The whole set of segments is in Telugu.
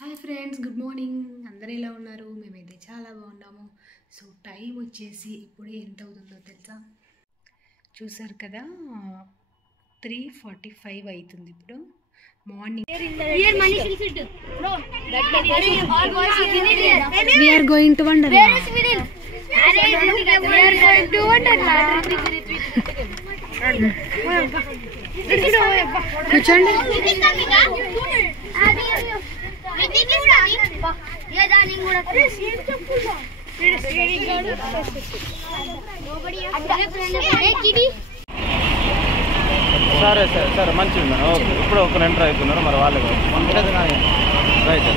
Hi friends, good morning. అందరూ ఎలా ఉన్నారు? మేమైతే చాలా బాగున్నాము. సో టైం వచ్చేసి ఇప్పుడే ఎంత అవుతుందో తెలుసా? చూసారు కదా, 3:45 అవుతుంది ఇప్పుడు morning. We are going to Wonderland. కూర్చోండి. సరే సరే సరే మంచిది మేడం. ఓకే, ఇప్పుడు ఒక ఎంటర్ అవుతున్నారు మరి వాళ్ళు రైట్.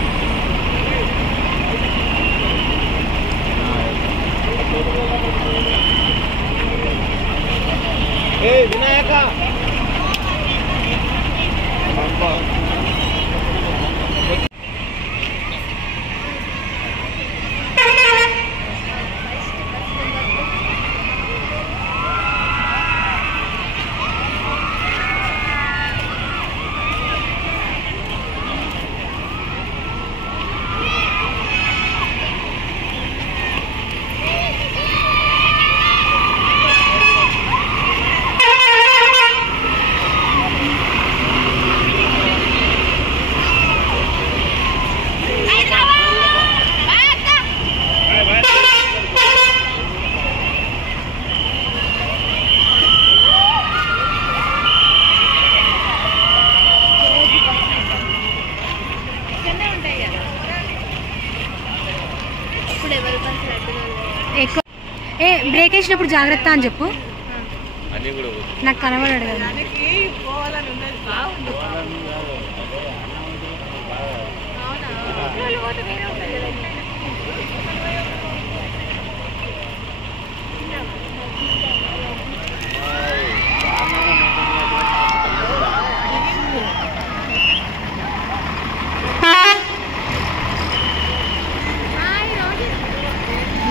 ఏ వినాయక బ్రేక్ వేసినప్పుడు జాగ్రత్త అని చెప్పు. నాకు కనబడాడు కదా.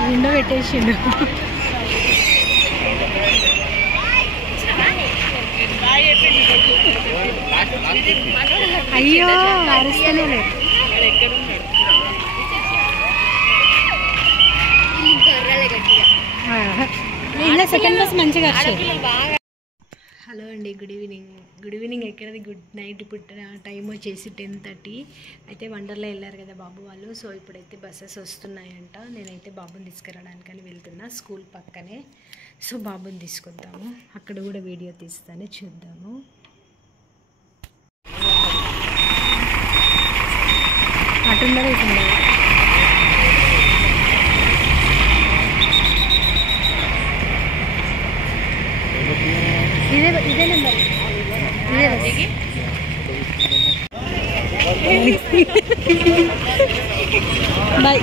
విండో పెట్టేసిండు. అయ్యో అరుస్తలే. ఇలా సెకండ్ బస్ మంచిగా వచ్చాయి. హలో అండి, గుడ్ ఈవినింగ్. గుడ్ ఈవినింగ్ ఎక్కడది, గుడ్ నైట్. ఇప్పుడు టైం వచ్చేసి 10:30 అయితే. వండర్లో వెళ్ళారు కదా బాబు వాళ్ళు. సో ఇప్పుడైతే బస్సెస్ వస్తున్నాయంట. నేనైతే బాబుని తీసుకురావడానికని వెళ్తున్నా, స్కూల్ పక్కనే. సో బాబుని తీసుకొద్దాము, అక్కడ కూడా వీడియో తీస్తాను, చూద్దాము. అటుండగా ఇటుండగా ఇదే నెంబర్, ఇదే బాయ్.